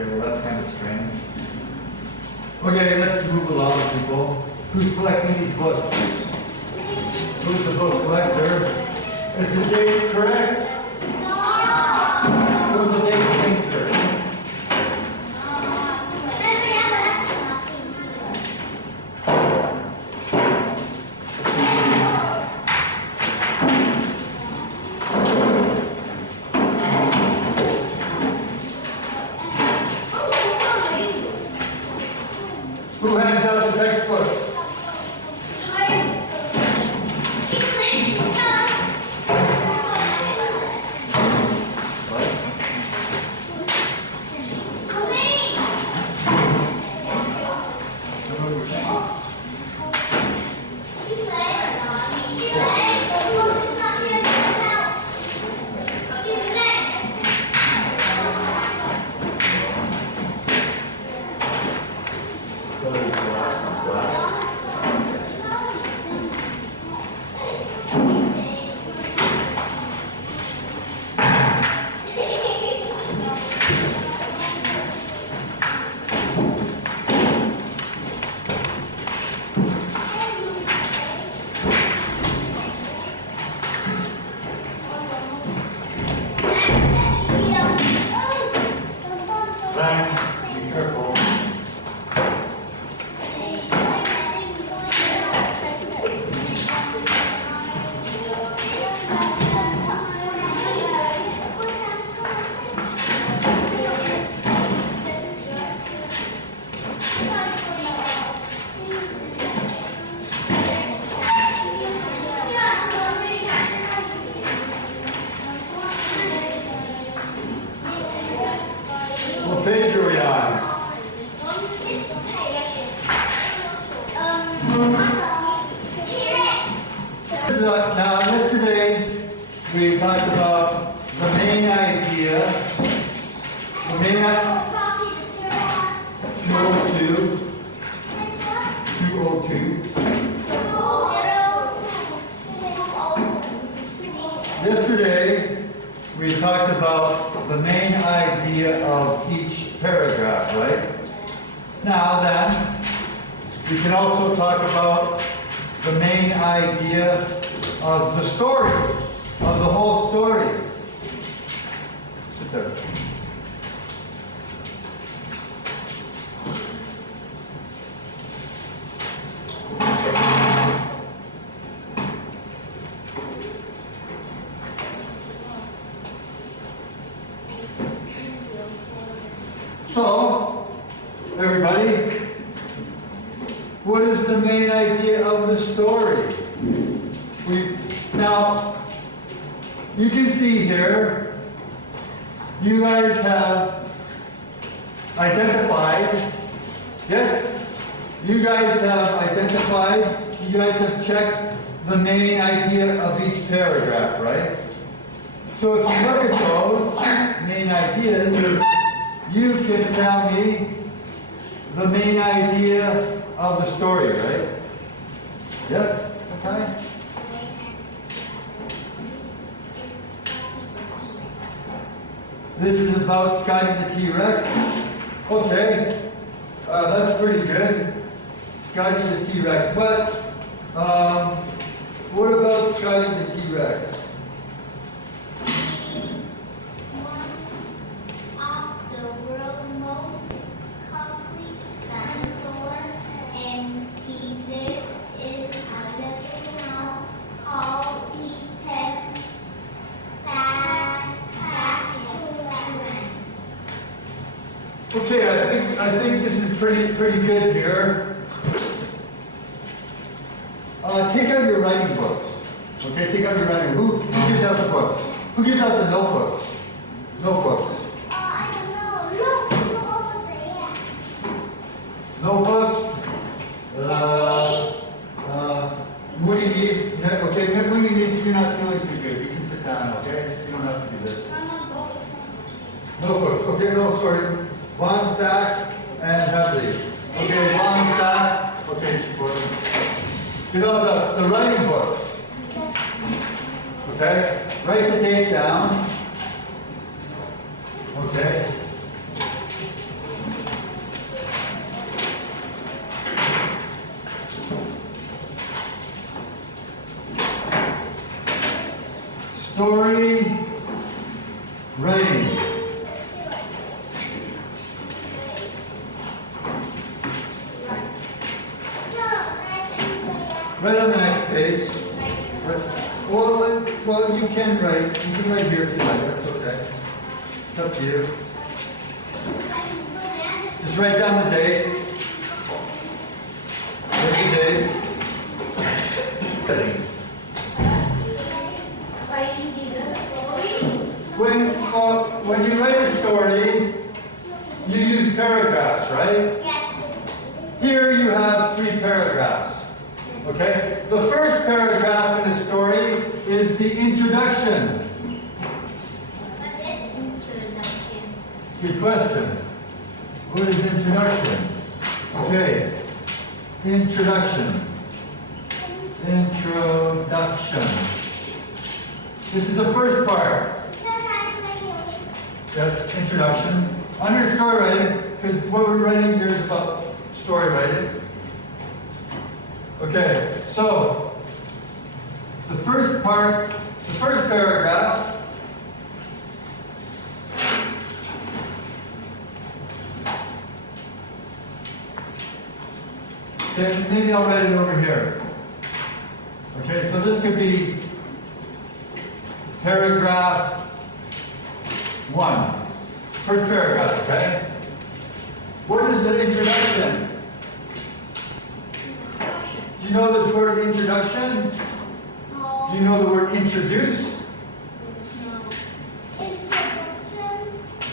Okay, well that's kind of strange. Okay, let's move along, people. Who's collecting these books? Who's the book collector? Is the date correct? Who's the date changer? Who hands out the textbooks? Ryan, be careful. What page are we on? Now, yesterday we talked about the main idea, the main 202, 202. Yesterday we talked about the main idea of each paragraph, right? Now then, we can also talk about the main idea of the story, of the whole story. Sit there. So, everybody, what is the main idea of the story? Now, you can see here, you guys have identified, yes? You guys have identified, you guys have checked the main idea of each paragraph, right? So if you look at those main ideas, you can tell me the main idea of the story, right? Yes? Okay. This is about Scotty the T-Rex. Okay. That's pretty good. Scotty the T-Rex. But what about Scotty the T-Rex? Okay, I think this is pretty good here. Take out your writing books. Okay, take out your writing. Who gives out the books? Who gives out the notebooks? Notebooks. I don't know. Look over there. Notebooks. Moody needs. Okay, Moody needs. You're not feeling too good. You can sit down. Okay, you don't have to do this. Notebooks. Okay, no, sorry. Von Sack and Headley. Okay, Von Sack. Okay, you know the writing books. Okay, write the date down. Okay. Right on the next page. Well, you can write here if you like, that's okay. It's up to you. Just write down the date. Where's the date? When you write a story, you use paragraphs, right? Yes. Here you have 3 paragraphs. Okay? The first paragraph in a story is the introduction. What is introduction? Good question. What is introduction? Okay. Introduction. Introduction. This is the first part. Yes, introduction. Under story writing, because what we're writing here is about story writing. Okay, so the first part, the first paragraph okay, maybe I'll write it over here. Okay, so this could be paragraph 1. First paragraph, okay? What is the introduction? Do you know this word introduction? No. Do you know the word introduce? No. Introduction.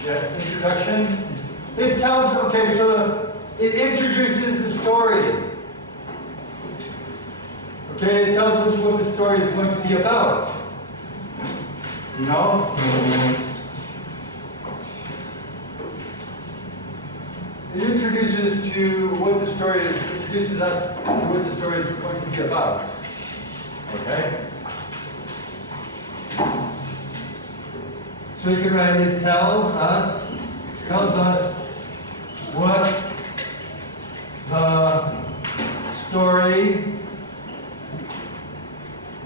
Yeah, introduction. It tells, okay, so it introduces the story. Okay, it tells us what the story is going to be about. You know? It introduces to what the story is, introduces us to what the story is going to be about. Okay? So you can write, it tells us what the story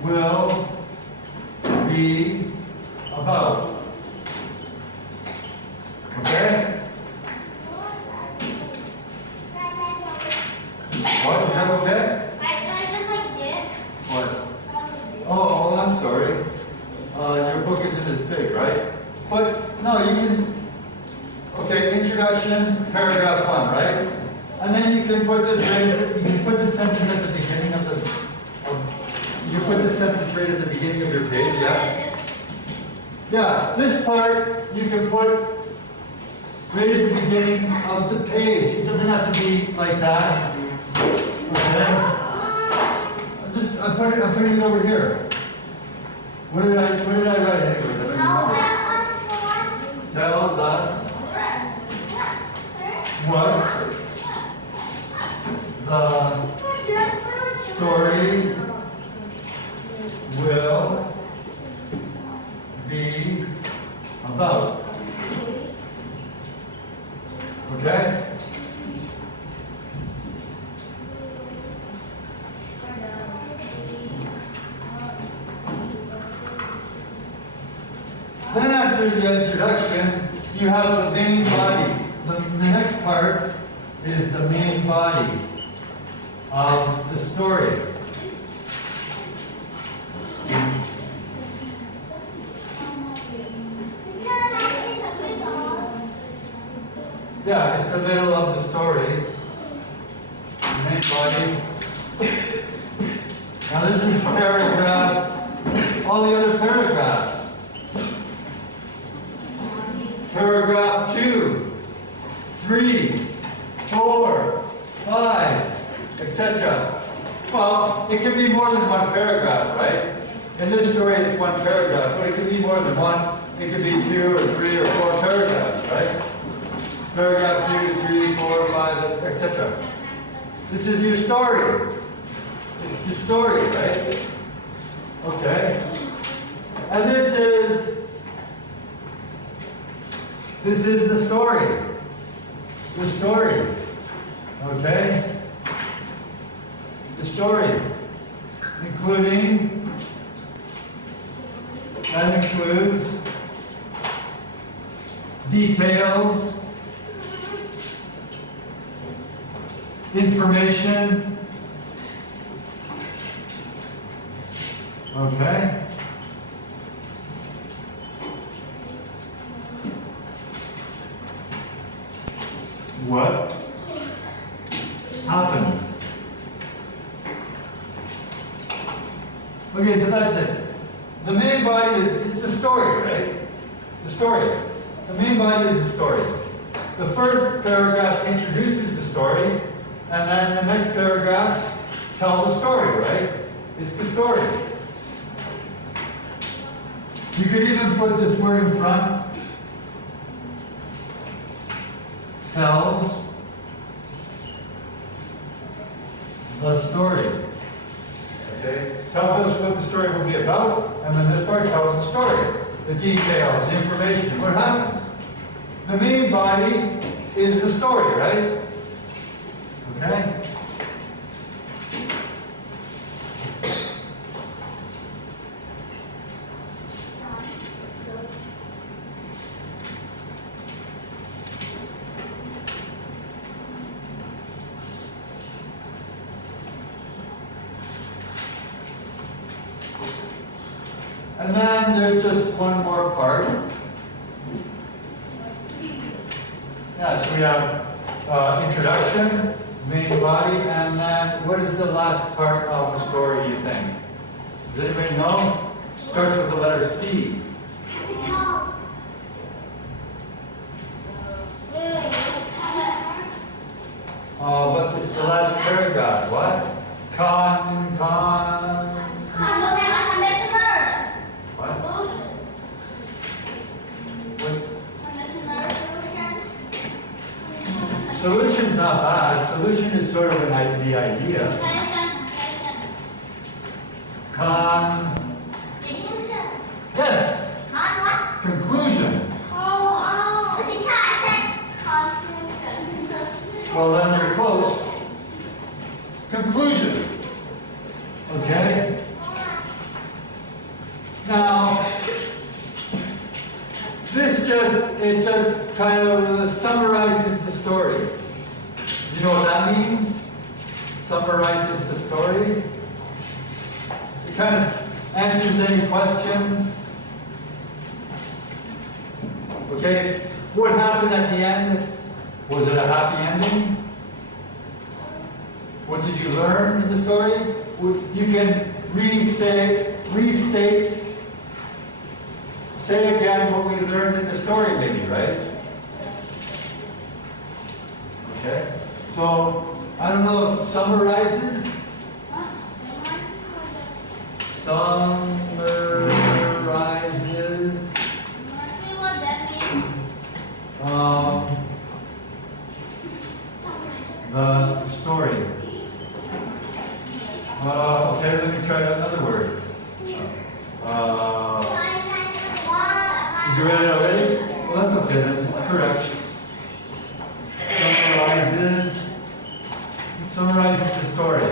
will be about. Okay? What? Is that okay? What? Oh, I'm sorry. Your book isn't as big, right? But, no, you can, okay, introduction, paragraph 1, right? And then you can put this right, you can put the sentence at the beginning of you put the sentence right at the beginning of your page, yeah? Yeah, this part you can put right at the beginning of the page. It doesn't have to be like that. Okay? I'm putting it over here. What did I write anyways? Tells us what the story will be about. Okay? Then after the introduction, you have the main body. The next part is the main body of the story. Yeah, it's the middle of the story. The main body. Now this is paragraph, all the other paragraphs. Paragraph 2, 3, 4, 5, etc. Well, it could be more than one paragraph, right? In this story, it's one paragraph, but it could be more than one. It could be 2 or 3 or 4 paragraphs, right? Paragraph 2, 3, 4, 5, etc. This is your story. It's your story, right? Okay. And this is the story. The story. Okay? The story. That includes details, information, Okay? What happens? Okay, so that's it. The main body is the story, right? The story. The main body is the story. The first paragraph introduces the story, and then the next paragraphs tell the story, right? It's the story. You could even put this word in front. Tells the story. Okay? Tells us what the story will be about, and then this part tells the story. The details, the information, what happens. The main body is the story, right? Okay? And then there's just one more part. Yeah, so we have introduction, main body, and then what is the last part of the story, do you think? Does anybody know? It starts with the letter C. Capital. But it's the last paragraph. What? What? Solution's not bad. Solution is sort of the idea. Yes. Conclusion. Well, then you're close. Conclusion. Okay? Now, it just kind of summarizes the story. You know what that means? Summarizes the story. It kind of answers any questions. Okay? What happened at the end? Was it a happy ending? What did you learn in the story? You can restate, say again what we learned in the story maybe, right? Okay? So, I don't know if summarizes. Summarizes. The story. Okay, let me try another word. Did you read it already? Well, that's okay, that's correct. Summarizes the story.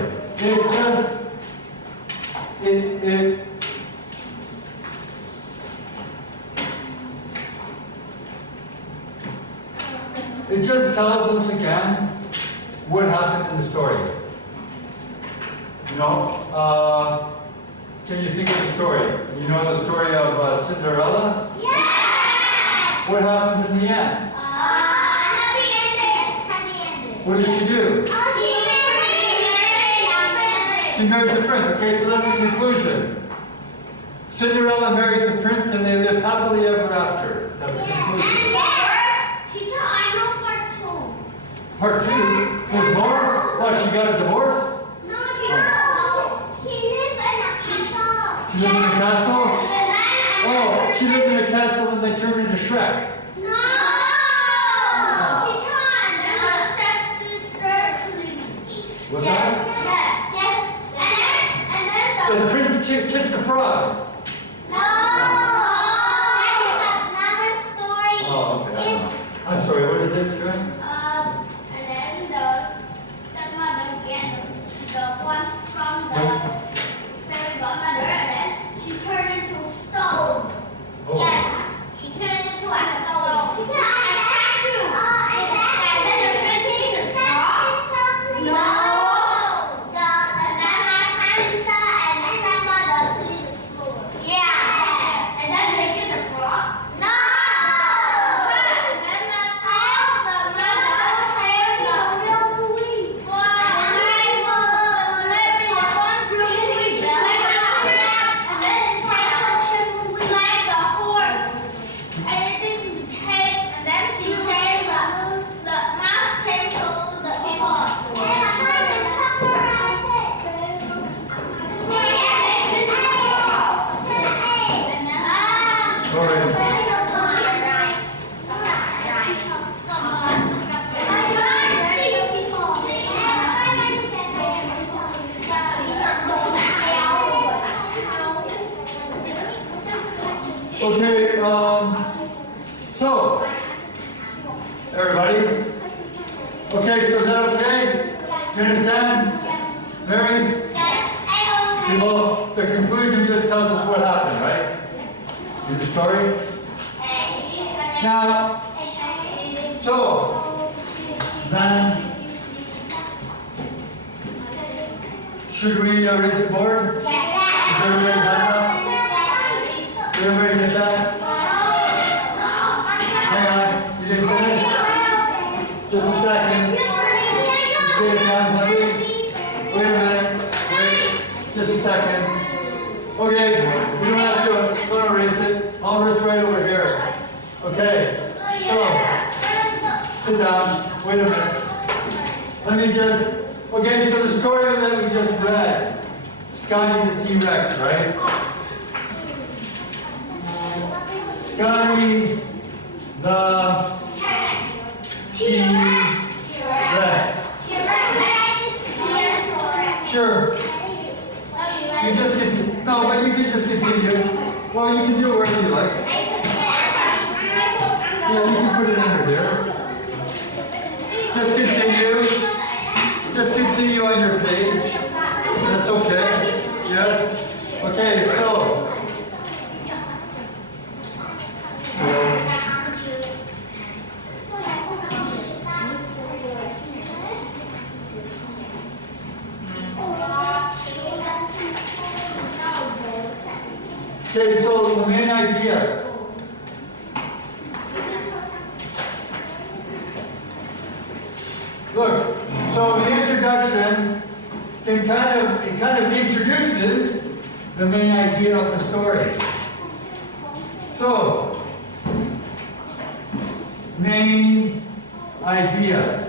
It just tells us again what happened in the story. You know, can you think of the story? You know the story of Cinderella? Yeah! What happens in the end? Happy ending. What does she do? She marries the prince. Okay, so that's the conclusion. Cinderella marries the prince and they live happily ever after. That's the conclusion. Teacher, I know part 2. Part 2? There's more? What, she got a divorce? No, teacher. She lived in a castle. She lived in a castle? Oh, she lived in a castle. castle and they turned into Shrek. No! Teacher, the sex disturbing. What's that? Yes. And then The prince kissed a frog. No! That is another story. Oh, okay. I don't know. I'm sorry, what is it, Shrek? And then the stepmother get the one from the fairy godmother, and then she turned into stone. Oh. Yes, she turned into a stone. A statue. And then the princess is no. And then my hamster and stepmother, please. everybody? Okay, so is that okay? You understand? Yes. Mary? Yes. Well, the conclusion just tells us what happened, right? In the story? Now, so, then, should we erase the board? Is everybody done that? Did everybody get that? Hang on, you didn't finish? Just a second. Just get it down, honey. Wait a minute. Wait. Just a second. Okay, we don't have to, don't erase it. I'll erase right over here. Okay, so, sit down. Wait a minute. Let me just, okay, so the story that we just read, Scotty the T-Rex, right? Scotty the T-Rex. Sure. You just continue. No, but you can just continue. Well, you can do it wherever you like. Yeah, you can put it under there. Just continue. Just continue on your page. That's okay. Yes? Okay, so. Okay, so the main idea. Look, so the introduction it kind of introduces the main idea of the story. So, main idea.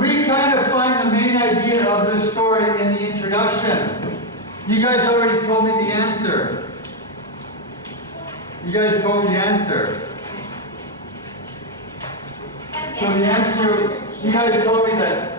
We kind of find the main idea of this story in the introduction. You guys already told me the answer. You guys told me the answer. So the answer, you guys told me that